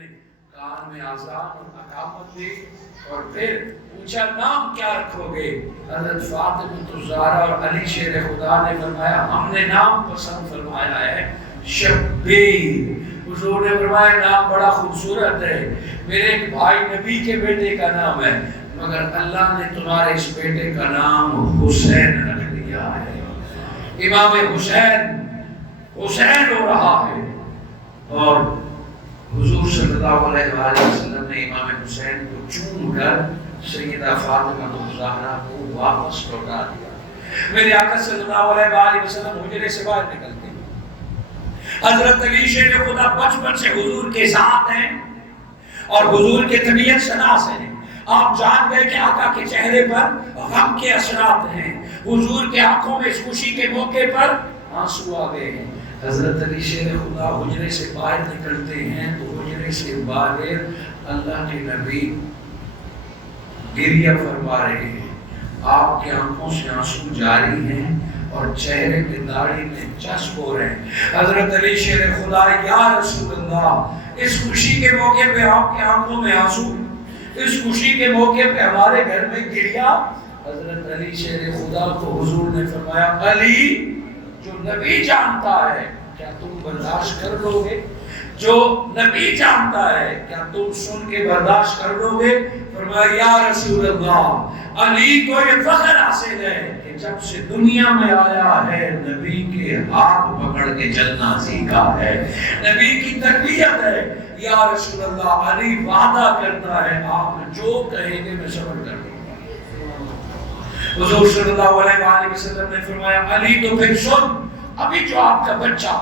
نے کان میں آذان اور اقامت دی اور پھر پوچھا نام کیا رکھو گے؟ حضرت فاطمہ الزہرا اور علی شیر خدا نے فرمایا ہم نے نام پسند فرمایا ہے شبیر۔ حضور نے فرمایا نام بڑا خوبصورت ہے، میرے ایک بھائی نبی کے بیٹے کا نام ہے، مگر اللہ نے تمہارے اس بیٹے کا نام حسین رکھ دیا ہے۔ امام حسین ہو رہا ہے، اور حضور صلی اللہ علیہ وآلہ وسلم نے امام حسین کو چوم کر سیدہ فاطمہ الزہرا کو واپس لوٹا دیا۔ میرے آقا صلی اللہ علیہ وآلہ وسلم حجرے سے باہر نکلتے ہیں، حضرت علی شیر خدا بچپن سے حضور کے ساتھ ہیں اور حضور کے طبیعت شناس ہیں۔ آپ جان گئے کہ آقا کے چہرے پر غم کے اثرات ہیں، حضور کے آنکھوں میں اس خوشی کے موقع پر آنسو آ گئے ہیں۔ حضرت علی شیر خدا حجرے سے باہر نکلتے ہیں تو حجرے سے باہر اللہ کے نبی گریہ فرما رہے ہیں، آپ کے آنکھوں سے آنسو جاری ہیں اور چہرے پہ داڑھی میں چسپ ہو رہے ہیں۔ حضرت علی شیر خدا یا رسول اللہ، اس خوشی کے موقع پہ آپ کے آنکھوں میں آنسو، اس خوشی کے موقع پہ ہمارے گھر میں گریہ۔ حضرت علی شیر خدا کو حضور نے فرمایا علی جو نبی جانتا ہے کیا تم برداشت کر لو گے؟ جو نبی جانتا ہے کیا تم سن کے برداشت کر لو گے؟ فرمایا یا رسول اللہ، علی کو یہ فخر حاصل ہے کہ جب سے دنیا میں آیا ہے نبی کے ہاتھ پکڑ کے چلنا سیکھا ہے، نبی کی تربیت ہے۔ یا رسول اللہ، علی وعدہ کرتا ہے آپ جو کہیں گے میں صبر کر لوں گا۔ حضور صلی اللہ علیہ وآلہ وسلم نے فرمایا علی تو پھر سن، ابھی جو آپ کا بچہ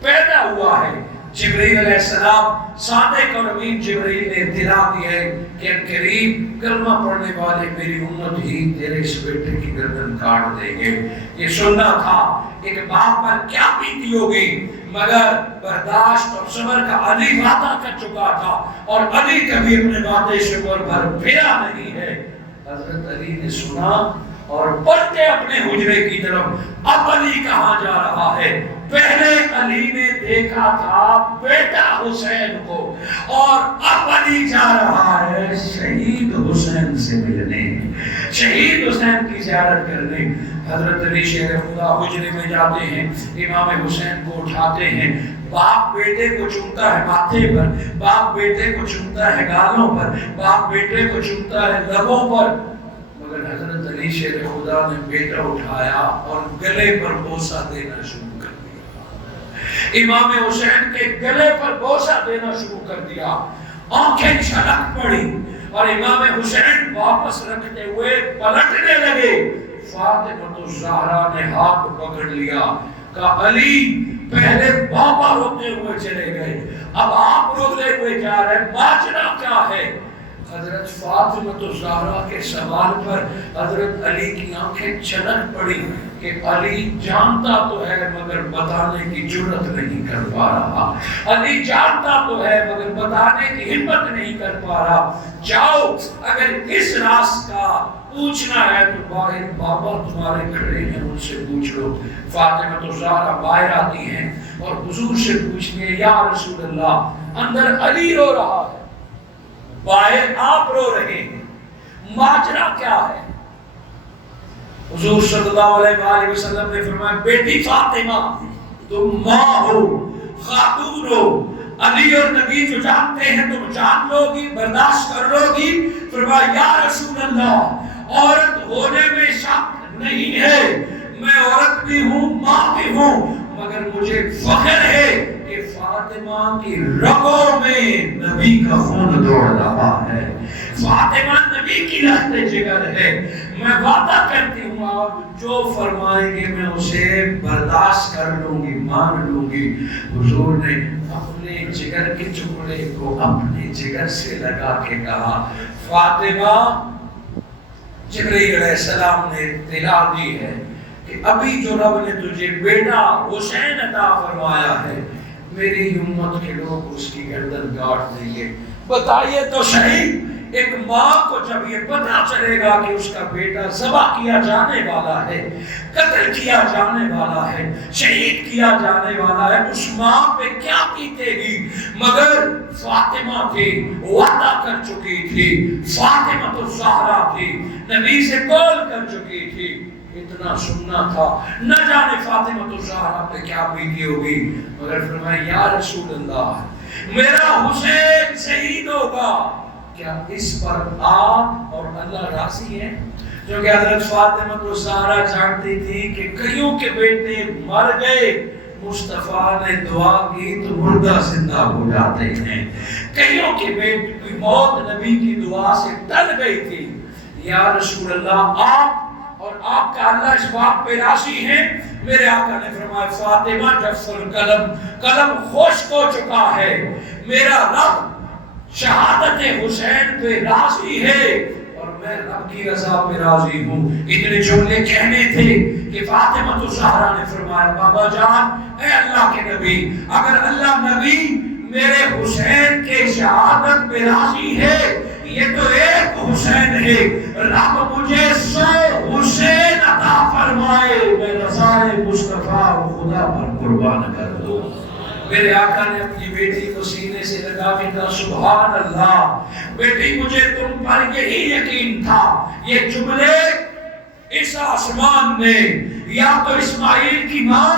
پیدا ہوا ہے، جبرائیل علیہ السلام صادق اور امین جبرائیل نے اطلاع دی ہے کہ قریب کلمہ پڑھنے والے میری امت ہی تیرے اس بیٹے کی گردن کاٹ دیں گے۔ یہ سننا تھا ایک باپ پر کیا بیتی ہوگی، مگر برداشت اور صبر کا علی وعدہ کر چکا تھا اور علی کبھی اپنے وعدے سے بھر پھرا نہیں ہے۔ حضرت علی نے سنا اور بڑھتے اپنے حجرے کی طرف، اب علی کہاں جا رہا ہے؟ پہلے علی نے دیکھا تھا بیٹا حسین کو، اور اب علی جا رہا ہے شہید حسین سے ملنے، شہید حسین کی زیارت کرنے۔ حضرت علی شیر خدا حجرے میں جاتے ہیں، امام حسین کو اٹھاتے ہیں، باپ بیٹے کو چومتا ہے ماتھے پر، باپ بیٹے کو چومتا ہے گالوں پر، باپ بیٹے کو چومتا ہے لبوں پر، مگر حضرت علی شیر خدا نے بیٹا اٹھایا اور گلے پر بوسہ دینا شروع کر دیا۔ امام حسین کے گلے پر بوسہ دینا شروع کر دیا، آنکھیں چھلک پڑی اور امام حسین واپس رکھتے ہوئے پلٹنے لگے۔ فاطمہ الزہرا نے ہاتھ پکڑ لیا، کہا علی پہلے بابا روتے ہوئے چلے گئے، اب آپ روتے ہوئے جا رہے ہیں، ماجرا کیا ہے؟ حضرت فاطمہ الزہرا کے سوال پر حضرت علی کی آنکھیں چھلک پڑی کہ علی جانتا تو ہے مگر بتانے کی جرات نہیں کر پا رہا، علی جانتا تو ہے مگر بتانے کی ہمت نہیں کر پا رہا۔ جاؤ اگر اس راز کا پوچھنا ہے تو باہر بابا تمہارے کھڑے ہیں، ان سے پوچھ لو۔ فاطمہ الزہرا باہر آتی ہیں اور حضور سے پوچھتی ہیں یا رسول اللہ، اندر علی رو رہا ہے، باہر آپ رو رہے ہیں، ماجرا کیا ہے؟ حضور صلی اللہ علیہ وآلہ وسلم نے فرمایا بیٹی فاطمہ تم ماں ہو، خاتون ہو، علی اور نبی جو جانتے ہیں تم جان لو گی، برداشت کر لو گی۔ فرمایا یا رسول اللہ، عورت ہونے میں شک نہیں ہے، میں عورت بھی ہوں ماں بھی ہوں، مگر مجھے فخر ہے کہ فاطمہ کی رگوں میں نبی کا خون دوڑ رہا ہے، فاطمہ نبی کی لہتے جگر ہے، میں وعدہ کرتی ہوں آپ جو فرمائیں گے میں اسے برداشت کر لوں گی، مان لوں گی۔ حضور نے اپنے جگر کے ٹکڑے کو اپنے جگر سے لگا کے کہا فاطمہ، جبرائیل علیہ السلام نے اطلاع دی ہے کہ ابھی جو رب نے تجھے بیٹا حسین عطا فرمایا ہے، میری امت کے لوگ اس کی گردن کاٹ دیں گے۔ بتائیے تو صحیح، ایک ماں کو جب یہ پتہ چلے گا کہ اس کا بیٹا ذبح کیا جانے والا ہے، قتل کیا جانے والا ہے، شہید کیا جانے والا ہے، اس ماں پہ کیا بیتے گی؟ مگر فاطمہ تھی، وعدہ کر چکی تھی، فاطمہ تو زہرا تھی، نبی سے قول کر چکی تھی، اتنا سننا تھا، نہ جانے فاطمہ تو زہرا پہ کیا بیتی ہوگی، مگر فرمایا یا رسول اللہ میرا حسین شہید ہوگا، کیا اس پر آپ اور اللہ راضی ہیں؟ جو کہ حضرت فاطمہ تو زہرا جانتی تھی کہ کئیوں کے بیٹے مر گئے، مصطفیٰ نے دعا کی تو مردہ زندہ ہو جاتے ہیں، کئیوں کے بیٹے کی موت نبی کی دعا سے ٹل گئی تھی، یا رسول اللہ آپ اور آپ کا اللہ اس بات پہ راضی ہیں؟ میرے آقا نے فرمایا فاطمہ جف القلم، قلم خشک ہو چکا ہے، میرا رب شہادت حسین پہ راضی ہے اور میں رب کی رضا پہ راضی ہوں۔ اتنے جملے کہنے تھے کہ فاطمہ تو زہرا نے فرمایا بابا جان اے اللہ کے نبی، اگر اللہ نبی میرے حسین کے شہادت پہ راضی ہے، یہ تو ایک حسین ہے، رب مجھے 100 حسین عطا فرمائے، میں رضائے مصطفیٰ و خدا پر قربان کر دوں۔ میرے آقا نے اپنی بیٹی کو سینے سے لگا کے کہا سبحان اللہ، بیٹی مجھے تم پر یہی یقین تھا۔ یہ جملے اس آسمان نے یا تو اسماعیل کی ماں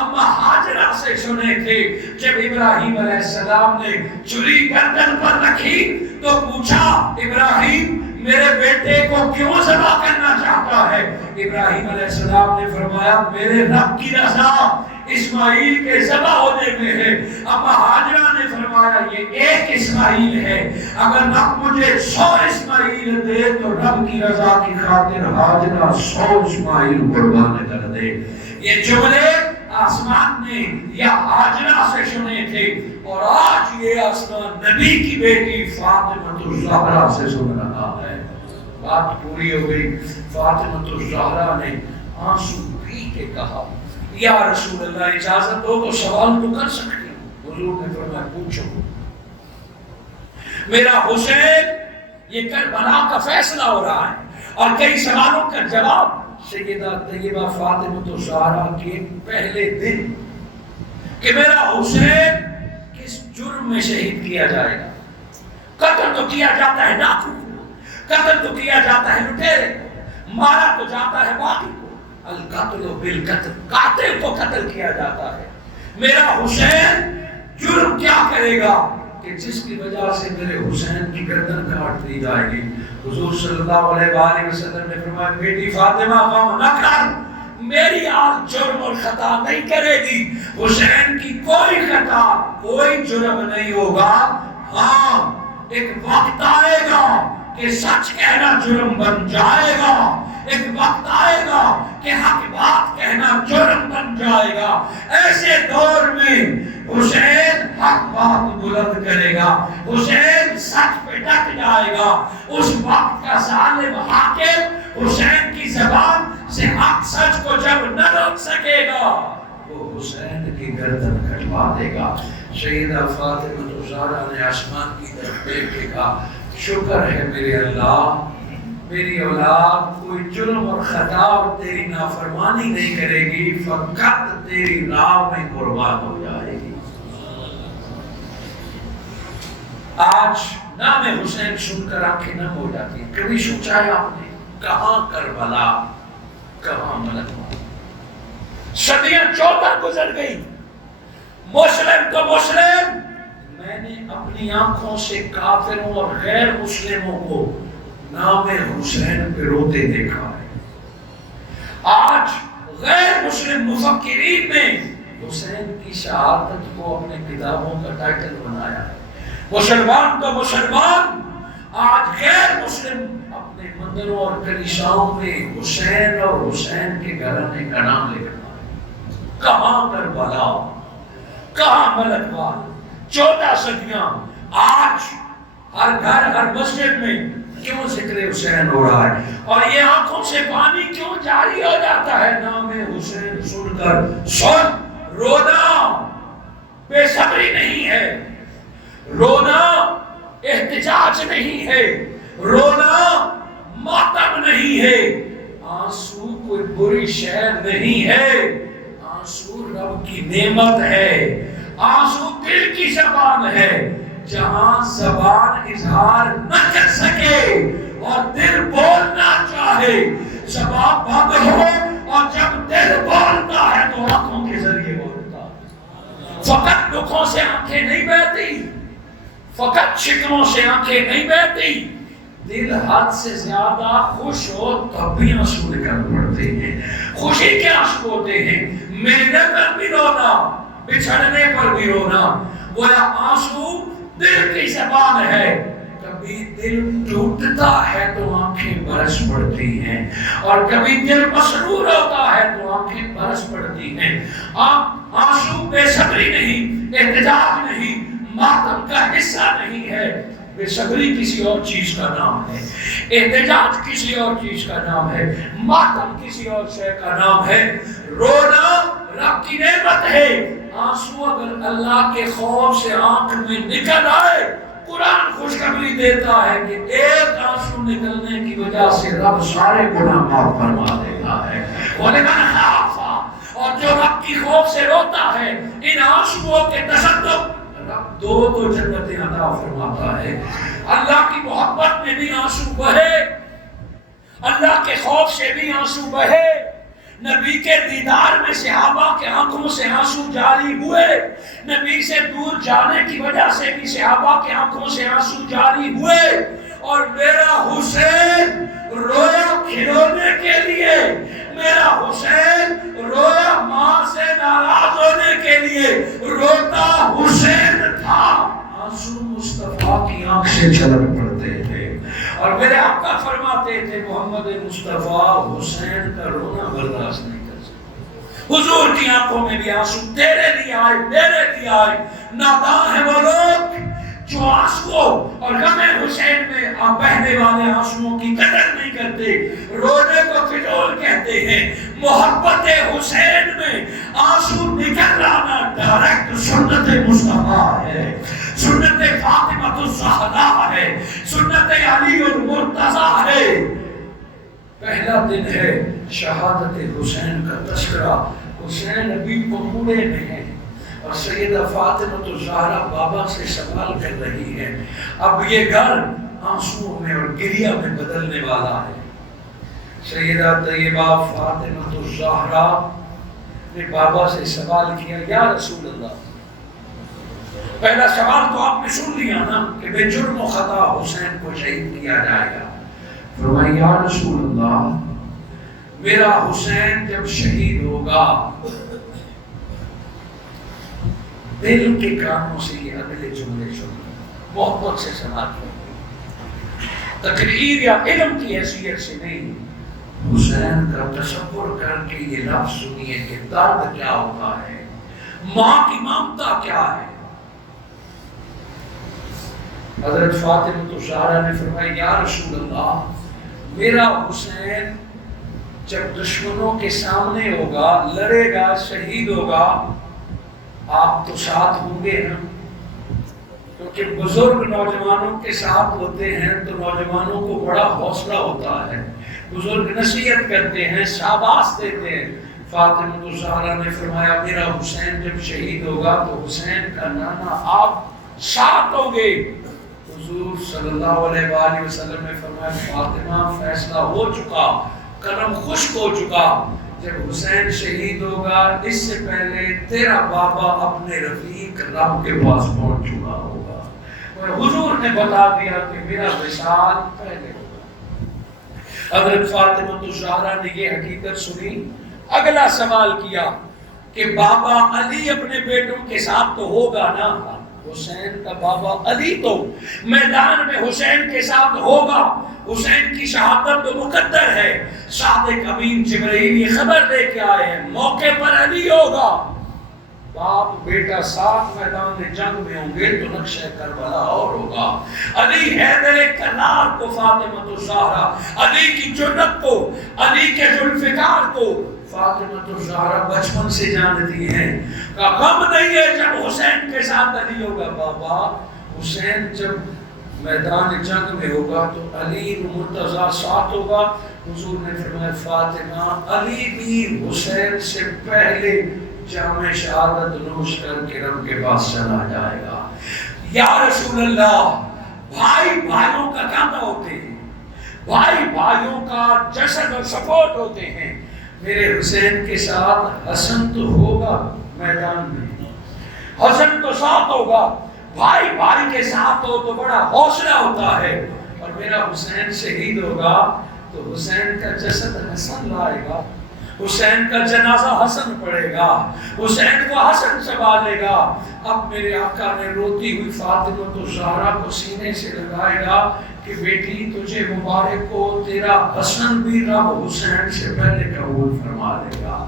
اما ہاجرہ سے سنے تھے، جب ابراہیم علیہ السلام نے چھری گردن پر رکھی تو پوچھا ابراہیم میرے بیٹے کو کیوں ذبح کرنا چاہتا ہے؟ ابراہیم علیہ السلام نے فرمایا میرے رب کی رضا اسماعیل کے ذبح ہونے میں ہے۔ اما ہاجرہ نے فرمایا یہ ایک اسماعیل ہے، اگر رب مجھے 100 اسماعیل دے تو رب کی رضا کی خاطر ہاجرہ 100 اسماعیل قربان کر دے۔ یہ جملے آسمان نے یا ہاجرہ سے سنے تھے، اور آج یہ آسمان نبی کی بیٹی فاطمہ الزہرا سے سن رہا ہے۔ بات پوری ہو گئی۔ فاطمہ الزہرا نے آنسو پی کے کہا یا رسول اللہ اجازت ہو تو سوال تو کر سکتی ہوں۔ حضور نے فرمایا پوچھو۔ میرا حسین یہ کربلا کا فیصلہ ہو رہا ہے اور کئی سوالوں کا جواب سیدہ طیبہ فاطمہ الزہرا کے پہلے دن کہ میرا حسین کس جرم میں شہید کیا جائے گا۔ قتل تو کیا جاتا ہے ڈاکو کو، قتل تو کیا جاتا ہے لٹیرے کو، مارا تو جاتا ہے باغی کو، القتل بالقتل، قاتل کو قتل کیا جاتا ہے۔ میرا حسین جرم کیا کرے گا کہ جس کی وجہ سے میرے حسین کی گردن کاٹ دی جائے گی۔ حضور صلی اللہ علیہ وآلہ وسلم نے فرمایا بیٹی فاطمہ غم نہ کر، میری آل جرم اور خطا نہیں کرے گی، حسین کی کوئی خطا کوئی جرم نہیں ہوگا۔ ہاں ایک وقت آئے گا کہ سچ کہنا جرم بن جائے گا، ایک وقت آئے گا کہ حق بات کہنا جرم بن جائے گا۔ ایسے دور میں حسین حق بات بلند کرے گا، حسین سچ پہ ڈٹ جائے گا۔ اس وقت کا ظالم حاکم حسین کی زبان سے حق سچ کو جب نہ روک سکے گا، وہ حسین کی گردن کٹوا دے گا۔ سیدہ فاطمہ الزہرا نے آسمان کی طرف دیکھ کے کہا شکر ہے میرے اللہ، میری اولاد کوئی جرم اور خطا اور تیری نافرمانی نہیں کرے گی، فقط تیری راہ میں قربان ہو جائے گی۔ آج نام حسین سن کر آنکھیں نم ہو جاتی ہیں۔ کبھی سوچا ہے آپ نے کہاں کربلا، کہاں ملکہ؟ صدیاں 14 گزر گئی، مسلم تو مسلم، میں نے اپنی آنکھوں سے کافروں اور غیر مسلموں کو نام حسین پہ روتے دیکھا ہے۔ آج غیر مسلم مفکرین نے حسین کی شہادت کو اپنے کتابوں کا ٹائٹل بنایا ہے۔ مسلمان تو مسلمان، آج غیر مسلم اپنے مندروں اور کلیساؤں میں حسین اور حسین کے گھرانے کا نام لکھتا ہے۔ کہاں کربلا، کہاں ملکوال؟ 14 صدیاں، آج ہر گھر ہر مسجد میں کیوں ذکر حسین ہو رہا ہے؟ اور یہ آنکھوں سے پانی کیوں جاری ہو جاتا ہے نام حسین سن کر؟ سن، رونا بے صبری نہیں ہے، رونا احتجاج نہیں ہے، رونا ماتم نہیں ہے، آنسو کوئی بری شے نہیں ہے، آنسو رب کی نعمت ہے، آنسو دل کی زبان ہے۔ جہاں زبان اظہار نہ کر سکے اور دل بولنا چاہے، زبان بند ہو اور جب دل بولتا ہے تو آنکھوں کے ذریعے بولتا ہے۔ فقط دکھوں سے آنکھیں نہیں بہتی، فقط شکلوں سے آنکھیں نہیں بہتی، دل حد سے زیادہ خوش ہو تب بھی آنسو نکل پڑتے ہیں، خوشی کے آنسو ہوتے ہیں، ملنے پر بھی رونا، بچھڑنے پر بھی رونا۔ گویا آنسو دل کی زبان ہے، کبھی دل ٹوٹتا ہے تو آنکھیں برس پڑتی ہیں، اور کبھی دل مسرور ہوتا ہے تو آنکھیں برس پڑتی ہیں۔ آنسو بے صبری نہیں، احتجاج نہیں، ماتم کا حصہ نہیں ہے۔ بے صبری کسی اور چیز کا نام ہے، احتجاج کسی اور چیز کا نام ہے، ماتم کسی اور شے کا نام ہے۔ رونا رب کی نعمت ہے۔ آنسو اگر اللہ کے خوف سے آنکھ میں نکل آئے، قرآن خوشخبری دیتا ہے کہ ایک آنسو نکلنے کی وجہ سے رب سارے گناہ معاف فرما دیتا ہے۔ وَلِمَنْ خَافَ، اور جو رب کی خوف سے روتا ہے، ان آنسوؤں کے تصدق رب دو جنتیں عطا فرماتا ہے۔ اللہ کی محبت میں بھی آنسو بہے، اللہ کے خوف سے بھی آنسو بہے، نبی کے دیدار میں صحابہ کے آنکھوں سے آنسو جاری ہوئے، نبی سے دور جانے کی وجہ سے بھی صحابہ کے آنکھوں سے آنسو جاری ہوئے، اور میرا حسین رویا کھلونے کے لیے، میرا حسین رویا ماں سے ناراض ہونے کے لیے، روتا حسین تھا۔ آنسو مصطفیٰ کی آنکھ سے چھلک پڑتے تھے، اور میرے آقا فرماتے تھے محمد مصطفیٰ حسین کا رونا برداشت نہیں کر سکتے۔ حضور کی آنکھوں میں بھی آنسو تیرے لیے آئے، میرے لیے آئے۔ ناداں ہیں وہ لوگ جو آنسو اور غم حسین میں بہنے والے آنسوؤں کی قدر نہیں کرتے، رونے کو فضول کہتے ہیں۔ محبت حسین میں آنسو نکل لانا ڈائریکٹ سنت مصطفیٰ ہے، سنت فاطمہ الزہرا ہے، سنت علی المرتضیٰ ہے۔ پہلا دن ہے شہادت حسین کا تذکرہ، حسین ابھی پکوڑے میں ہیں، اور سیدہ فاطمہ الزہرا بابا سے سوال کر رہی ہے۔ اب یہ گھر آنسو میں اور گریہ میں بدلنے والا ہے۔ سیدہ طیبہ فاطمہ الزہرا نے بابا سے سوال کیا، یا رسول اللہ، پہلا سوال تو آپ نے سن لیا نا کہ بے جرم و خطا حسین کو شہید کیا جائے گا۔ فرمایا یا رسول اللہ، میرا حسین جب شہید ہوگا، دل کے کانوں سے یہ اگلے جملے سنیں، محبت سے سماعت کریں، تقریر یا علم کی حیثیت سے نہیں، حسین کا تصور کر کے یہ لفظ سنیے کہ درد کیا ہوتا ہے، ماں کی ممتا کیا ہے۔ حضرت فاطمہ الزہرا نے فرمایا یا رسول اللہ، میرا حسین جب دشمنوں کے سامنے ہوگا، لڑے گا، شہید ہوگا، آپ تو ساتھ ہوں گے نا، کیونکہ بزرگ نوجوانوں کے ساتھ ہوتے ہیں تو نوجوانوں کو بڑا حوصلہ ہوتا ہے، بزرگ نصیحت کرتے ہیں، شاباش دیتے ہیں۔ فاطمہ الزہرا نے فرمایا میرا حسین جب شہید ہوگا تو حسین کا نانا آپ ساتھ ہوں گے۔ حضور صلی اللہ علیہ وآلہ وسلم نے فرمایا فاطمہ فیصلہ ہو چکا، قلم خشک ہو چکا، جب حسین شہید ہوگا اس سے پہلے تیرا بابا اپنے رفیق رب کے پاس پہنچ چکا ہوگا۔ اور حضور نے بتا دیا کہ میرا وصال پہلے ہوگا۔ حضرت فاطمہ الزہرا نے یہ حقیقت سنی، اگلا سوال کیا کہ بابا علی اپنے بیٹوں کے ساتھ تو ہوگا نا، حسین کا بابا علی تو میدان میں حسین کے ساتھ ہوگا، حسین کی شہادت تو مقدر ہے، صادق امین جبرائیل یہ خبر دے کے آئے ہیں موقع پر علی ہوگا۔ باپ بیٹا ساتھ میدان جنگ میں ہوں گے تو نقشہ کربلا اور ہوگا۔ علی حیدر کرار کو فاطمہ الزہرا، علی کی جرأت کو، علی کے ذوالفقار کو فاطمہ الزہرا بچپن سے جانتی ہیں۔ کا غم نہیں ہے جب حسین کے ساتھ علی ہوگا، بابا حسین جب میدان جنگ میں ہوگا تو علی مرتضیٰ ساتھ ہوگا۔ حضور نے فرمایا فاطمہ علی بھی حسین سے پہلے جامع شہادت نوش کر کے رب کے پاس چلا جائے گا۔ یا رسول اللہ بھائی بھائیوں کا کانٹا ہوتے ہیں، بھائی بھائیوں کا جسد اور سپورٹ ہوتے ہیں، میرے حسین کے ساتھ حسن تو ہوگا میدان میں، حسن تو ساتھ ہوگا، بھائی بھائی کے ساتھ ہو تو بڑا حوصلہ ہوتا ہے، اور میرا حسین شہید ہوگا تو حسین کا جسد حسن لائے گا، حسین کا جنازہ حسن پڑے گا، حسین کو حسن سنبھالے گا۔ اب میرے آقا نے روتی ہوئی فاطمہ تو زہرا کو سینے سے لگائے گا کہ بیٹی تجھے مبارک ہو، تیرا حسن بھی رب حسین سے پہلے قبول فرما لے گا۔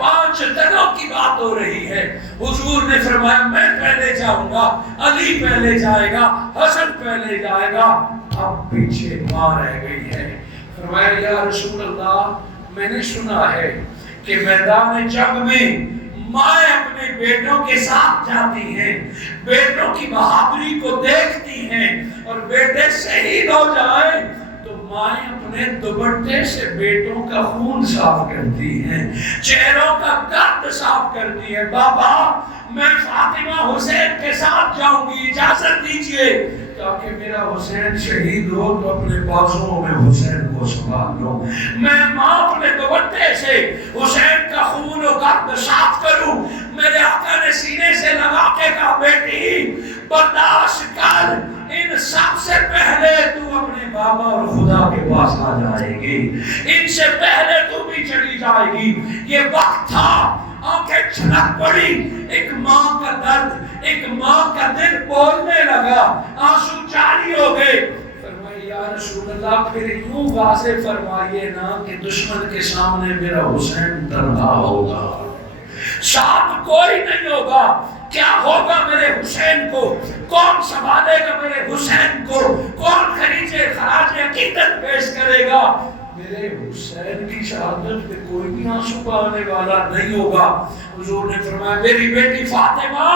5 دنوں کی بات ہو رہی ہے، حضور نے فرمایا میں پہلے جاؤں گا، علی پہلے جائے گا، حسن پہلے جائے گا، اب پیچھے ماں رہ گئی ہے۔ فرمایا یا رسول اللہ میں نے سنا ہے کہ میدان جنگ میں مائیں اپنے بیٹوں کے ساتھ جاتی ہیں، بیٹوں کی بہادری کو دیکھتی ہیں، اور بیٹے شہید ہو جائیں تو مائیں اپنے دوپٹے سے بیٹوں کا خون صاف کرتی ہیں، چہروں کا درد صاف کرتی ہیں۔ بابا میں فاطمہ حسین کے ساتھ جاؤں گی، اجازت دیجیے تاکہ میرا حسین شہید ہو تو اپنے بازوؤں میں حسین کو سنبھال لوں، میں ماں اپنے دوپٹے سے حسین کا خون و درد صاف کروں۔ میرے آقا نے سینے سے لگا کے کہا بیٹی برداشت کر، ان سب سے پہلے تو اپنے بابا اور خدا کے پاس آ جائے گی، ان سے پہلے تو بھی چلی جائے گی۔ یہ وقت تھا، آنکھیں چھلک پڑی، ایک ماں کا درد، ایک ماں کا دل بولنے لگا، آنسو جاری ہو گئے۔ فرمایا یا رسول اللہ پھر یوں واضح فرمائیے نا کہ دشمن کے سامنے میرا حسین تنہا ہوگا، ساتھ کوئی نہیں ہوگا، کیا ہوگا میرے حسین کو، کون سنبھالے گا میرے حسین کو، کون خریجے خراج عقیدت پیش کرے گا؟ میرے حسین کی شہادت میں کوئی بھی آنسو بہانے والا نہیں ہوگا۔ حضور نے فرمایا میری بیٹی فاطمہ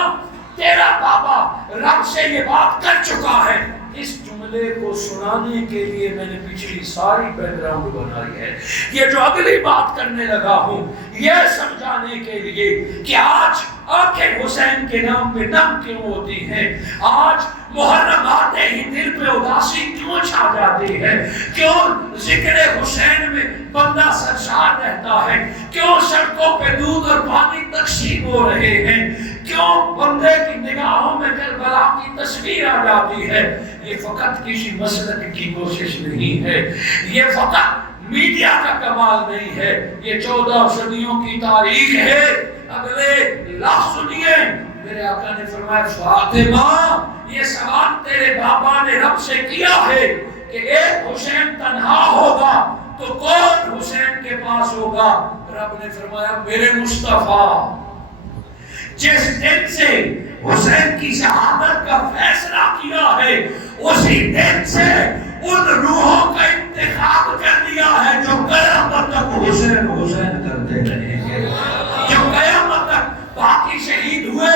تیرا بابا رب سے یہ بات کر چکا ہے۔ اس جملے کو سنانے کے لیے میں نے پچھلی ساری بیک گراؤنڈ بنائی ہے، یہ جو اگلی بات کرنے لگا ہوں یہ سمجھانے کے لیے کہ آج آنکھیں حسین کے نام پہ نم کیوں ہوتی ہیں، آج محرم آتے ہی دل پہ اداسی کیوں چھا جاتی ہے، کیوں ذکر حسین میں بندہ سرشار رہتا ہے، کیوں سڑکوں پہ دودھ اور پانی تقسیم ہو رہے ہیں، کیوں بندے کی نگاہوں میں کربلا کی تصویر آ جاتی ہے۔ یہ فقط کسی مسلک کی کوشش نہیں ہے، یہ فقط میڈیا کا کمال نہیں ہے، یہ 14 صدیوں کی تاریخ ہے۔ اگلے لفظ سنیے، میرے آقا نے فرمایا فاطمہ یہ سوال تیرے بابا نے رب سے کیا ہے کہ ایک حسین تنہا ہوگا تو کون حسین کے پاس ہوگا؟ رب نے فرمایا میرے مصطفیٰ۔ جس دن سے حسین کی شہادت کا فیصلہ کیا ہے اسی دن سے ان روحوں کا انتخاب کر دیا ہے جو قیامت تک حسین حسین کرتے رہیں گے، جو قیامت تک باقی شہید ہوئے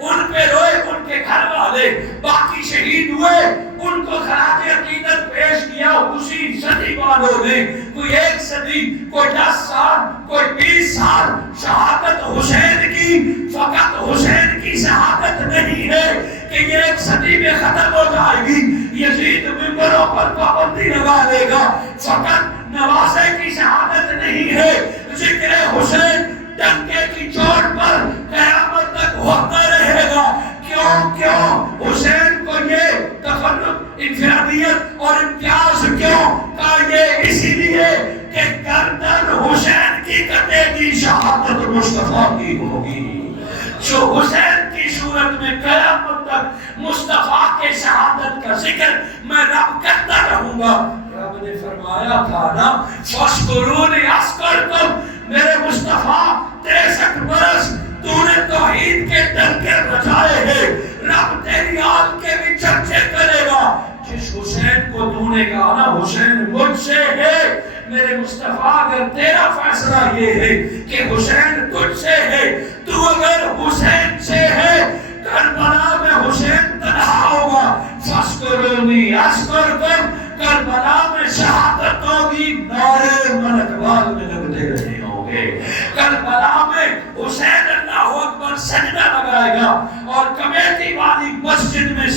ان پہ روئے ان کے گھر والے، باقی شہید ہوئے ان کو خراج عقیدت پیش کیا اسی صدی والوں نے، کوئی 1 صدی، کوئی 10 سال، کوئی 20 سال شہادت حسین کی، فقط حسین کی شہادت نہیں ہے کہ یہ 1 صدی میں ختم ہو جائے گی، یزید منبروں پر پابندی لگا دے گا، فقط نواسے کی شہادت نہیں ہے، ذکر حسین ڈنکے کی چوٹ پر قیامت تک ہوتا رہے گا۔ کیوں حسین کو یہ تفرد انفرادیت اور امتیاز کیوں کا؟ یہ اسی لیے کہ گردن حسین کی کٹے گی، شہادت مصطفیٰ کی ہوگی، جو حسین کی صورت میں قیامت تک مصطفیٰ کے شہادت کا ذکر میں رب کرتا رہوں گا۔ رب نے فرمایا تھا نا فَاشْكُرُونِي أَشْكُرْكُمْ، میرے مصطفیٰ 63 برس تو نے توحید کے ڈنکے بجائے ہیں، رب تیری آل کے بھی چرچے کرے گا۔ جس حسین کو تو نے کہا نا حسین مجھ سے ہے، میرے مصطفیٰ اگر تیرا فیصلہ یہ ہے کہ حسین تجھ سے ہے، تو اگر حسین سے ہے کربلا میں حسین تنہا ہوگا، فَاشْكُرُونِي أَشْكُرْكُمْ، کربلا میں شہادت ہوگی، نعرے ملکوال میں لگتے رہے ہوں گے، کربلا میں حسین اللہ اکبر سجدہ لگائے گا اور کمیٹی والی مسجد میں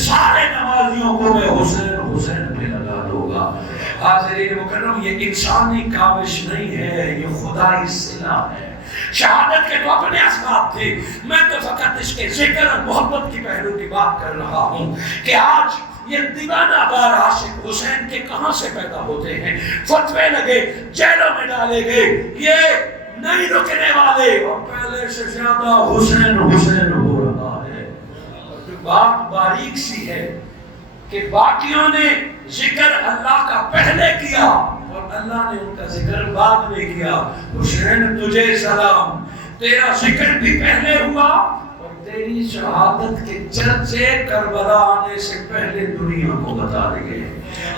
حاضرین مکرم، یہ انسانی کاوش نہیں ہے، یہ خدائی صلہ ہے۔ شہادت کے تو اپنے اسباب تھے، میں تو فقط اس کے ذکر اور محبت کی پہلو کی بات کر رہا ہوں کہ آج یہ دیوانہ بار عاشق حسین کے کہاں سے پیدا ہوتے ہیں، فتوے لگے، جیلوں میں ڈالے گئے، یہ نہیں رکنے والے، اور پہلے سے زیادہ حسین حسین ہو رہا ہے۔ اور جو بات باریک سی ہے کہ باقیوں نے ذکر اللہ کا پہلے کیا اور اللہ نے ان کا ذکر بعد میں کیا۔ حسین تجھے سلام، تیرا ذکر بھی پہلے ہوا اور تیری شہادت کے چرچے کربلا آنے سے پہلے دنیا کو بتا دیے۔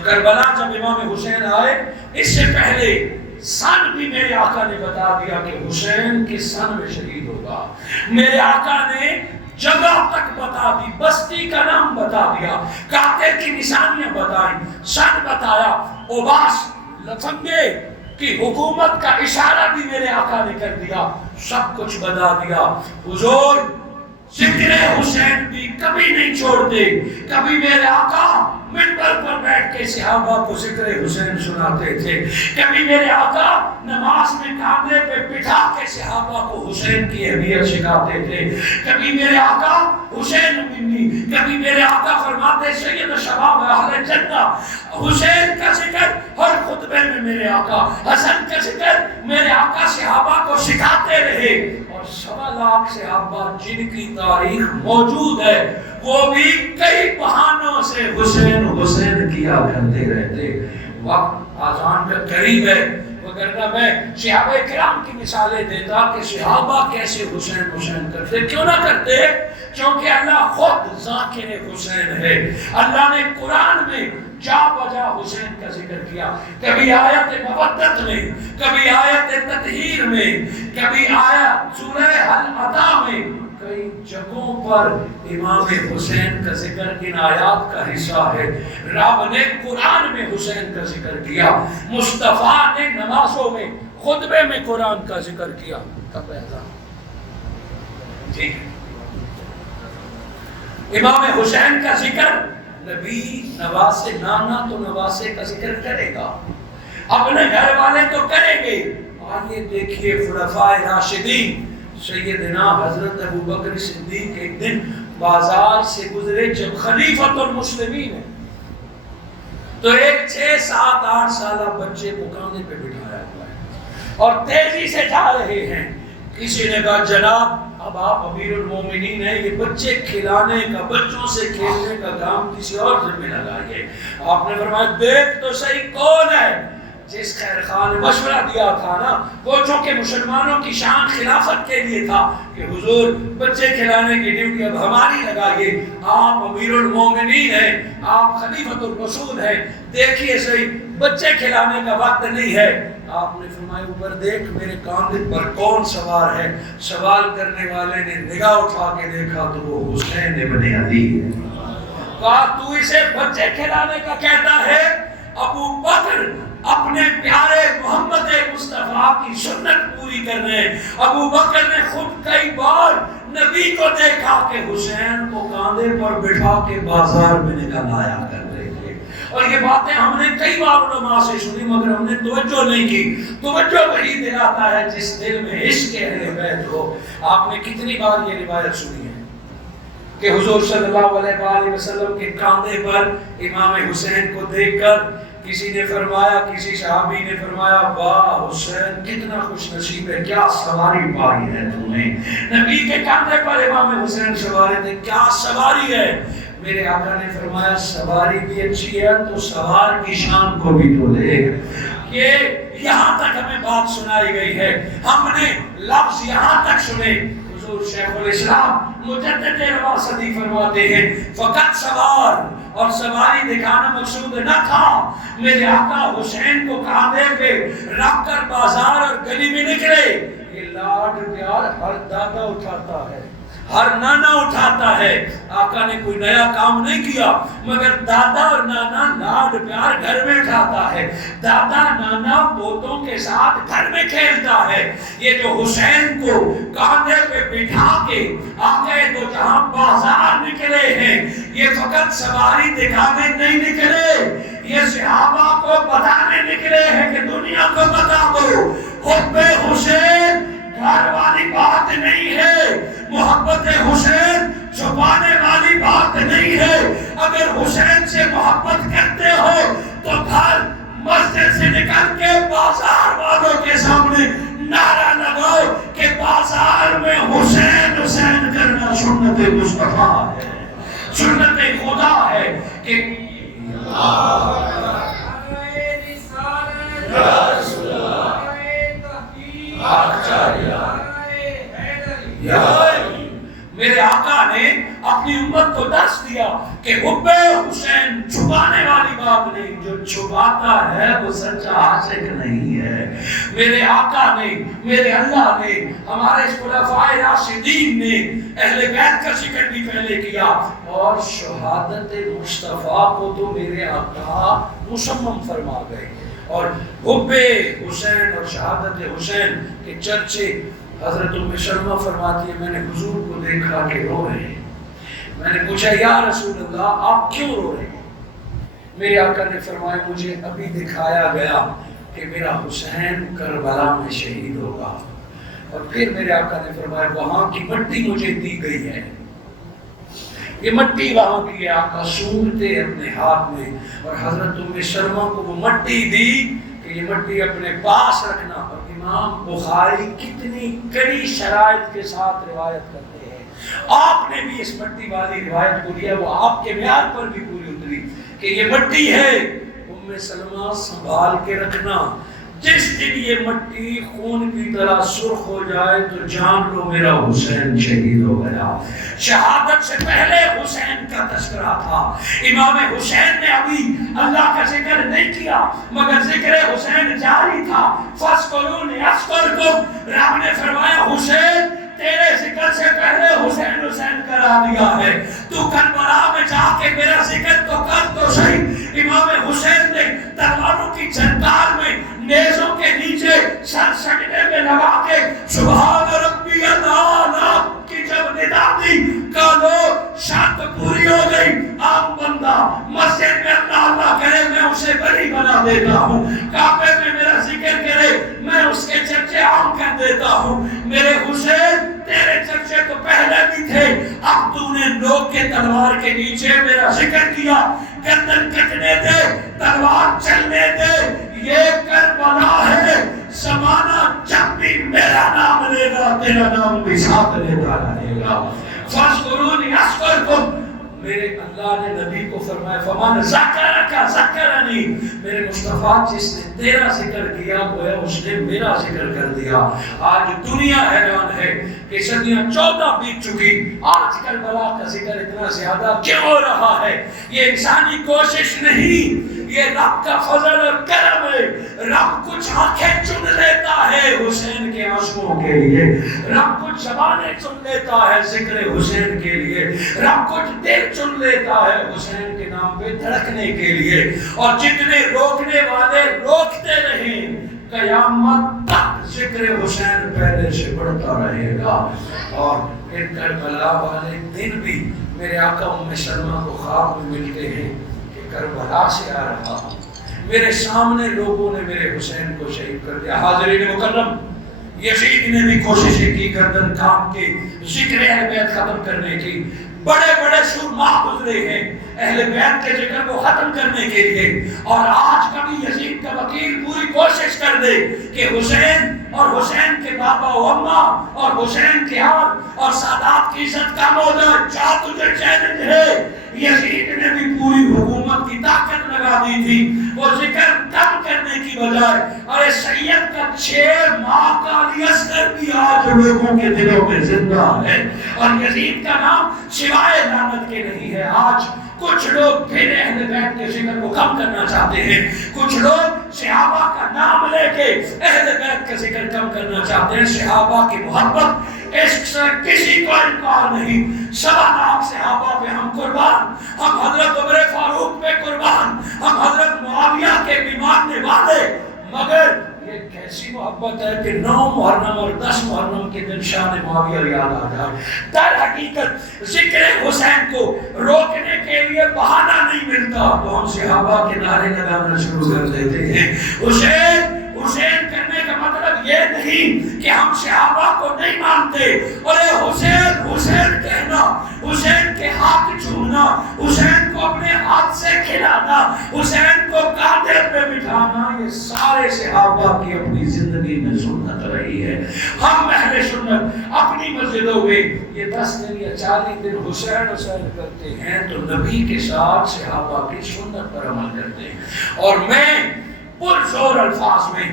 کربلا جب امام حسین آئے، اس سے پہلے سن بھی میرے آقا نے بتا دیا کہ حسین کس سن میں شہید ہوگا۔ میرے آقا نے جگہ تک بتا دی، بستی کا نام بتا دیا، قاتل کی نشانیاں بتائیں، سن بتایا، اوباس لفنگے کی حکومت کا اشارہ بھی میرے آقا نے کر دیا، سب کچھ بتا دیا۔ حضور ذکر حسین بھی کبھی نہیں چھوڑتے۔ کبھی میرے آقا منبر پر بیٹھ کے صحابہ کو ذکر حسین سناتے تھے، کبھی میرے آقا نماز میں کاندھے پہ بٹھا کے صحابہ کو حسین کی اہمیت سکھاتے تھے، کبھی میرے آقا حسین منی، کبھی میرے آقا فرماتے سید شباب اہل جنہ۔ حسین کا ذکر ہر خطبے میں میرے آقا، حسن کا ذکر میرے آقا صحابہ کو سکھاتے رہے، اور 1.25 لاکھ صحابہ جن کی تاریخ موجود ہے وہ بھی کئی بہانوں سے حسین حسین کیا کرتے رہتے۔ وقت آذان کا قریب ہے، وگرنہ میں صحابہ کرام کی مثالیں دیتا کہ صحابہ کیسے حسین حسین کرتے، کیوں نہ کرتے؟ کیونکہ اللہ خود ذاکر حسین ہے۔ اللہ نے قرآن میں جا بجا حسین کا ذکر کیا، کبھی آیت مودت میں، کبھی آیت تطہیر میں، کبھی آیت سورہ العطا میں، کئی جگہوں پر امام حسین کا ذکر ان آیات کا حصہ ہے۔ رب نے قرآن میں حسین کا ذکر کیا، مصطفیٰ نے نمازوں میں خطبے میں قرآن کا ذکر کیا۔ کب ایسا ٹھیک ہے؟ امام حسین کا ذکر نبی نواسے، نانا تو نواسے کا ذکر کرے گا، اپنے گھر والے تو کریں گے۔ آئیے دیکھیے خلفائے راشدین، سیدنا حضرت ابو بکر صدیق ایک دن بازار سے گزرے جب خلیفۃ المسلمین ہے، تو ایک 6 7 8 سالہ بچے کو کاندھے پہ بٹھایا ہوا ہے اور تیزی سے جا رہے ہیں۔ کسی نے کہا جناب اب آپ امیر المومنین ہیں، یہ بچے کھلانے کا، بچوں سے کھیلنے کا کام کسی اور ذمہ لگائیے۔ آپ نے فرمایا دیکھ تو صحیح کون ہے؟ جس خیر خان نے مشورہ دیا تھا نا، وہ چونکہ مسلمانوں کی شان خلافت کے لیے تھا کہ حضور بچے کھلانے کی ڈیوٹی اب ہماری لگائیے، آپ امیر المومنین ہیں، آپ خلیفۃ الرسول ہیں، دیکھیے صحیح بچے کھلانے کا وقت نہیں ہے۔ آپ نے فرمایا اوپر دیکھ میرے کاندھے پر کون سوار ہے؟ سوال کرنے والے نے نگاہ اٹھا کے دیکھا تو وہ حسین ابن علی ہے۔ کہا تو اسے بچے کھلانے کا کہتا ہے؟ ابو بکر اپنے پیارے محمد مصطفیٰ کی سنت پوری کر رہے ہیں۔ ابو بکر نے خود کئی بار نبی کو دیکھا کہ حسین کو کاندھے پر بٹھا کے بازار میں نکل آیا کرتے تھے، اور یہ باتیں ہم نے کئی بار علماء سے سنی مگر ہم نے توجہ نہیں کی۔ توجہ وہی دلاتا ہے جس دل میں عشق اہل بیت ہو۔ آپ نے کتنی بار یہ روایت سنی ہے کہ حضور صلی اللہ علیہ وآلہ وسلم کے کاندھے پر امام حسین کو دیکھ کر کسی نے فرمایا، کسی صحابی نے فرمایا واہ حسین کتنا خوش نصیب ہے، کیا سواری پائی ہے تو نے۔ نبی کے کاندھے پر امام حسین سوارے تھے، کیا سواری ہے؟ میرے آقا نے فرمایا سواری بھی اچھی ہے تو سوار کی شان کو بھی تو لے۔ یہ یہاں تک ہمیں بات سنائی گئی ہے، ہم نے لفظ یہاں تک سنے۔ حضور شیخ الاسلام مجدد رواصدی فرماتے ہیں فقط سوار اور سواری دکھانا مقصود نہ تھا، میرے آقا حسین کو کاندھے پہ رکھ کر بازار اور گلی میں نکلے۔ یہ لاڈ پیار ہر دادا اٹھاتا ہے، ہر نانا اٹھاتا ہے. آقا نے کوئی نیا کام نہیں کیا مگر دادا اور نانا لاڈ پیار گھر میں اٹھاتا ہے. دادا نانا پوتوں کے ساتھ گھر میں کھیلتا ہے. یہ جو حسین کو کاندھے پہ بٹھا کے آقا تو جہاں بازار نکلے ہیں یہ فقط سواری دکھانے نہیں نکلے, یہ صحابہ کو بتانے نکلے ہیں کہ دنیا کو بتا دو حب حسین گھر والی بات نہیں ہے, محبت حسین چھپانے والی بات نہیں ہے. اگر حسین سے محبت کرتے ہو تو گھر مسجد سے نکل کے بازار والوں کے سامنے نعرہ لگاؤ کہ بازار میں حسین حسین کرنا سنت مصطفیٰ ہے, سنت خدا ہے. کہ میرے آقا نے اپنی امت کو درس دیا کہ حب حسین چھپانے والی بات نہیں, جو چھپاتا ہے وہ سچا عاشق نہیں ہے. میرے آقا نے, میرے اللہ نے, ہمارے خلفائے راشدین نے اہل بیت کا ذکر بھی پہلے کیا, اور شہادت مصطفیٰ کو تو میرے آقا مصمم فرما گئے. اور حب حسین اور شہادت حسین کے چرچے حضرت ام سلمہ فرماتی ہے میں نے حضور کو دیکھا کہ رو رہے ہیں. میں نے پوچھا یا رسول اللہ آپ کیوں رو رہے ہیں؟ میرے آقا نے فرمایا مجھے ابھی دکھایا گیا کہ میرا حسین کربلا میں شہید ہوگا. اور پھر میرے آقا نے فرمایا وہاں کی مٹی مجھے دی گئی ہے, یہ مٹی وہاں کی ہے. آقا سونگتے اپنے ہاتھ میں, اور حضرت ام سلمہ کو وہ مٹی دی کہ یہ مٹی اپنے پاس رکھنا. اور امام بخاری کتنی کڑی شرائط کے ساتھ روایت کرتے ہیں, آپ نے بھی اس مٹی والی روایت کو لیا, وہ آپ کے معیار پر بھی پوری اتری کہ یہ مٹی ہے. ام سلمہ سنبھال کے رکھنا, جس دن یہ مٹی خون کی طرح سرخ ہو جائے تو جان لو میرا حسین شہید ہو گیا. شہادت سے پہلے حسین کا تذکرہ تھا. امام حسین نے ابھی اللہ کا ذکر نہیں کیا مگر ذکر حسین جاری تھا. فَاسْقُلُونِ أَسْقُلْكُمْ, رب نے فرمایا حسین تیرے ذکر سے پہلے حسین حسین کرا دیا ہے, تو کربلا میں جا کے میرا ذکر تو کر تو صحیح. امام حسین نے تلواروں کی جھنکار میں نیزوں کے نیچے سر سجدے میں لگا کے سبحان ربی الاعلیٰ کی جب ندا دی کہو شرط پوری ہو گئی. عام بندہ مسجد میں اللہ اللہ کرے میں اسے بری بنا دیتا ہوں, کعبے میں میرا ذکر کرے میں اس کے چرچے عام کر دیتا ہوں. میرے حسین تیرے چرچے تو پہلے بھی تھے, اب تو نے لوگ کے تلوار کے نیچے میرا ذکر کیا. گردن کٹنے دے, تلوار چلنے دے, یہ کربلا ہے. زمانہ جب بھی میرا نام لے گا تیرا نام بھی ساتھ لیتا رہے گا. فَاسْقُلُونِ أَسْقُلْكُمْ, میرے اللہ نے نبی کو فرمایا فَمَنْ ذَكَرَكَ ذَكَرَنِي, میرے مصطفیٰ جس نے تیرا ذکر کیا گویا اس نے میرا ذکر کر دیا. آج دنیا حیران ہے کہ صدیاں 14 بیت چکی, آج کربلا کا ذکر اتنا زیادہ کیوں ہو رہا ہے؟ یہ انسانی کوشش نہیں, یہ رب کا فضل اور کرم ہے. رب کچھ آنکھیں چن لیتا ہے حسین کے آنسوؤں کے لیے, رب کچھ زبانیں چن لیتا ہے ذکر حسین کے لیے, رب کچھ دل چن لیتا ہے حسین کے نام پہ دھڑکنے کے لیے. اور جتنے روکنے والے روکتے رہیں قیامت تک ذکر حسین پہلے سے بڑھتا رہے گا. اور پھر کربلا والے دن بھی میرے آقا ام سلمہ کو خواب میں ملتے ہیں کہ کربلا سے آ رہا ہوں, میرے سامنے لوگوں نے میرے حسین کو شہید کر دیا. حاضرین مکرم, یزید نے بھی کوششیں کی گردن کام کے ذکر اہل بیت ختم کرنے کی. بڑے بڑے شورما گزرے ہیں اہل بیت کے ذکر کو ختم کرنے کے لیے, اور آج کبھی یزید کا وکیل پوری کوشش کر دے کہ حسین اور حسین کے بابا و اماں اور حسین کے ہاتھ اور سادات کی عزت کم ہو جائے, کیا تجھے چیلنج ہے؟ یزید نے بھی پوری حکومت کی طاقت لگا دی تھی وہ ذکر کم کرنے کی بجائے. اور سید کا 6 ماہ کا عسکر بھی آج لوگوں کے دلوں میں زندہ ہے, اور یزید کا نام سوائے لعنت کے نہیں ہے. آج کچھ لوگ پھر اہل بیت کے ذکر کو کم کرنا چاہتے ہیں, کچھ لوگ صحابہ کا نام لے کے اہل بیت کا ذکر کم کرنا چاہتے ہیں. صحابہ کی محبت عشق سے کسی کو انکار نہیں. 1.25 لاکھ صحابہ پہ ہم قربان, ہم حضرت عمر فاروق پہ قربان, ہم حضرت معاویہ کے بھی ماننے والے. مگر یہ کیسی محبت ہے کہ 9 محرم اور 10 محرم کے دن شان معاویہ یاد آ جائے. در حقیقت ذکر حسین کو روکنے کے لیے بہانہ نہیں ملتا تو ہم صحابہ کے نعرے لگانا شروع کر دیتے ہیں. حسین حسین کرنے کا مطلب یہ نہیں کہ ہم صحابہ کو نہیں مانتے. ارے حسین حسین کہنا, حسین کے ہاتھ چومنا, حسین کو اپنے ہاتھ سے کھلانا, حسین کو کاندھے پہ بٹھانا, یہ سارے صحابہ کی اپنی زندگی میں سنت رہی ہے. ہم اہل سنت اپنی مسجدوں میں یہ 10 دن یا 40 دن حسین حسین کرتے ہیں تو نبی کے ساتھ صحابہ کی سنت پر عمل کرتے ہیں. اور میں پرزور الفاظ میں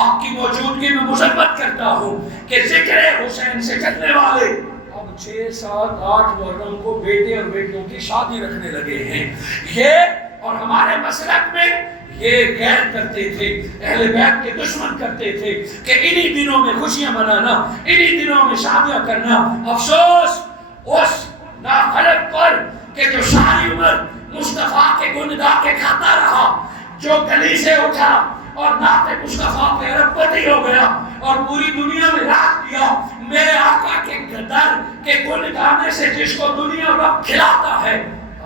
آپ کی موجودگی میں مذمت کرتا ہوں کہ ذکر حسین سے کرنے والے اب 6, 7, 8 محرم کو بیٹے اور بیٹیوں کی شادی رکھنے لگے ہیں. یہ اور ہمارے مسلک میں یہ غیر کرتے تھے, اہل بیت کے دشمن کرتے تھے کہ انہی دنوں میں خوشیاں منانا, انہی دنوں میں شادیاں کرنا. افسوس اس ناخلق پر کہ جو ساری عمر مصطفیٰ کے گن گا کے کھاتا رہا, جو گلی سے اٹھا اور نعت مصطفیٰ پہ اربپتی ہو گیا اور پوری دنیا میں راکھ دیا. میرے آقا کے در کے گن گانے سے جس کو دنیا رب کھلاتا ہے,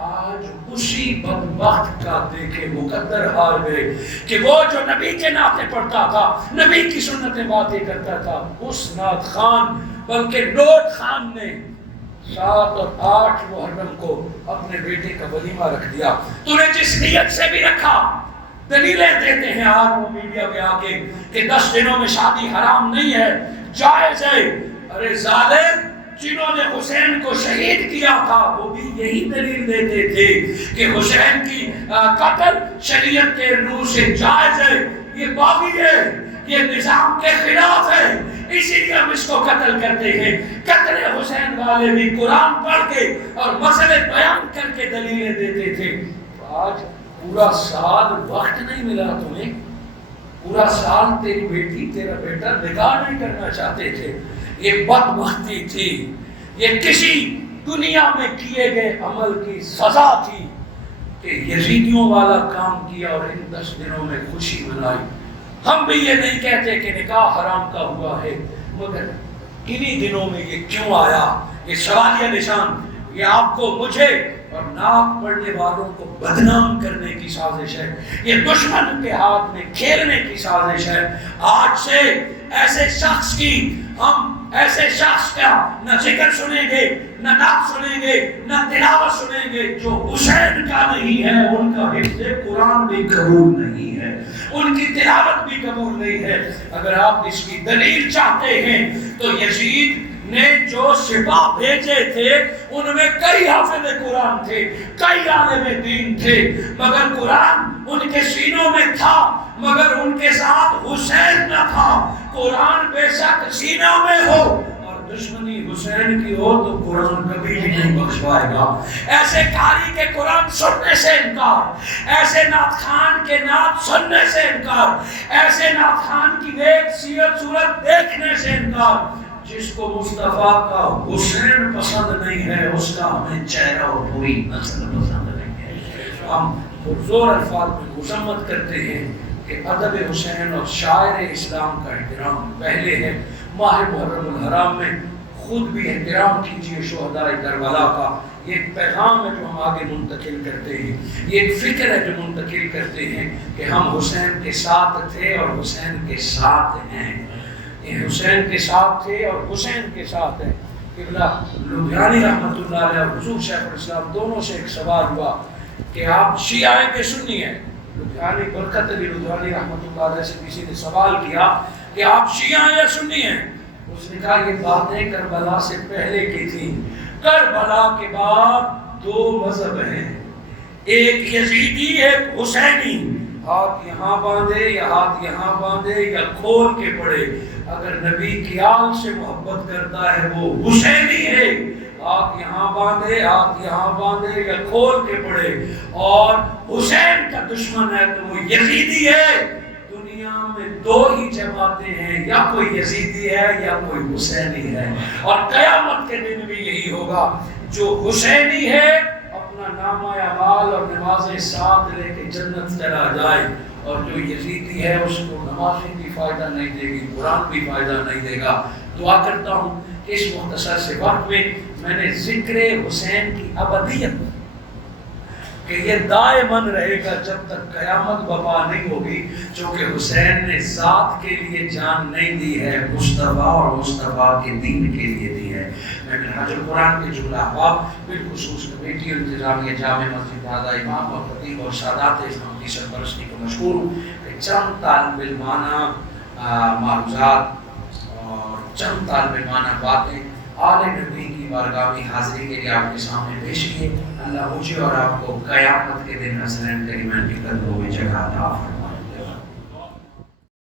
آج اسی بدبخت کا دیکھے مقدر ہار گئے کہ وہ جو نبی کے نعتیں پڑھتا تھا, نبی کی سنتیں باتیں کرتا تھا, اس نعت خان بلکہ نوٹ خان نے 7 اور 8 محرم کو اپنے بیٹے کا ولیمہ رکھ دیا. تو نے جس نیت سے بھی رکھا, دلیلیں دیتے ہیں آپ وہ میڈیا پہ آ کے کہ 10 دنوں میں شادی حرام نہیں ہے, جائز ہے. ارے ظالم, جنہوں نے حسین کو شہید کیا تھا وہ بھی یہی دلیل دیتے تھے کہ حسین کی قتل شریعت کے روح سے جائز ہے. یہ باغی ہے, یہ نظام کے خلاف ہے, اسی لیے ہم اس کو قتل کرتے ہیں. قتل حسین والے بھی قرآن پڑھ کے اور مسئلے بیان کر کے دلیلیں دیتے تھے. آج پورا سال وقت نہیں ملا تمہیں, پورا سال تیری بیٹی تیرا بیٹا نکاح نہیں کرنا چاہتے تھے. یہ بدبختی تھی, یہ کسی دنیا میں کیے گئے عمل کی سزا تھی کہ یزیدیوں والا کام کیا اور ان 10 دنوں میں خوشی منائی. ہم بھی یہ نہیں کہتے کہ نکاح حرام کا ہوا ہے, مگر انہی دنوں میں یہ کیوں آیا؟ یہ سوالیہ نشان, یہ آپ کو مجھے اور نعت پڑھنے والوں کو بدنام کرنے کی سازش ہے. یہ دشمن کے ہاتھ میں کھیلنے کی سازش ہے. آج سے ایسے شخص کی, ہم ایسے شخص کا نہ ذکر سنیں گے, نہ نعت سنیں گے, نہ تلاوت سنیں گے جو حسین کا نہیں ہے. ان کا حفظ قرآن بھی قبول نہیں ہے, ان کی تلاوت بھی قبول نہیں ہے. اگر آپ اس کی دلیل چاہتے ہیں تو یزید نے جو سپاہ بھیجے تھے ان میں کئی حافظ قرآن تھے, کئی عالم دین تھے, مگر قرآن ان کے سینوں میں تھا مگر ان کے ساتھ حسین نہ تھا. قرآن بے شک سینوں میں ہو اور دشمنی حسین کی ہو تو قرآن کبھی بھی نہیں بخشوائے گا. ایسے قاری کے قرآن سننے سے انکار, ایسے نعت خان کے نعت سننے سے انکار, ایسے نعت خان کی نیک سیرت صورت دیکھنے سے انکار. جس کو مصطفیٰ کا حسین پسند نہیں ہے اس کا ہمیں چہرہ اور پوری نسل پسند نہیں ہے. ہم زور الفاظ میں مذمت کرتے ہیں کہ ادب حسین اور شاعر اسلام کا احترام پہلے ہے. ماہ محرم الحرام میں خود بھی احترام کیجیے شہداء کربلا کا. یہ ایک پیغام ہے جو ہم آگے منتقل کرتے ہیں, یہ ایک فکر ہے جو منتقل کرتے ہیں کہ ہم حسین کے ساتھ تھے اور حسین کے ساتھ ہیں. حسین کے ساتھ تھے اور حسین کے ساتھ ہیں. قبلہ لدھیانی رحمۃ اللہ علیہ اور حضور شیخ الاسلام دونوں سے ایک سوال ہوا کہ آپ شیعہ ہیں کہ سنی ہیں. لدھیانی برکت علی لدھیانی رحمۃ اللہ علیہ سے کسی نے سوال کیا کہ آپ شیعہ ہیں یا سنی ہیں. اس نے کہا یہ باتیں کربلا سے پہلے کی تھی, کربلا کے بعد 2 مذہب ہیں, ایک یزیدی ایک حسینی. ہاتھ یہاں باندھے یا ہاتھ یہاں باندھے یا کھول کے پڑے, اگر نبی کی آل سے محبت کرتا ہے وہ حسینی ہے. ہاتھ یہاں باندھے, ہاتھ یہاں باندھے یا کھول کے پڑے. اور حسین کا دشمن ہے تو وہ یزیدی ہے. دنیا میں دو ہی جماعتیں ہیں، یا کوئی یزیدی ہے یا کوئی حسینی ہے، اور قیامت کے دن بھی یہی ہوگا۔ جو حسینی ہے اپنا نامہ اعمال اور نمازیں ساتھ لے کے جنت چلا جائے، اور جو یزیدی ہے اس کو نمازیں بھی فائدہ نہیں دے گی، قرآن بھی فائدہ نہیں دے گا۔ دعا کرتا ہوں کہ اس مختصر سے وقت میں نے ذکر حسین کی ابدیت کہ یہ دائماً رہے گا جب تک قیامت برپا نہیں ہوگی، چونکہ حسین نے ذات کے لیے جان نہیں دی ہے، مصطفیٰ اور مصطفیٰ کے دین کے لیے دی ہے۔ میں منہاج القرآن کے جملہ احباب، بالخصوص کمیٹی انتظامیہ جامع مسجد ہادہ امام اور خطیب اور سادات اسلام کی سرپرستی کو مشکور ہوں کہ چند طالب علمانہ معروضات اور چند طالب علمانہ باتیں آل نبی کی بارگاہ میں حاضری کے لیے آپ کے سامنے پیش کیے۔ اللہ مجھے اور آپ کو قیامت کے دن حسنین کریمین کی قدموں میں جگہ عطا فرمائے۔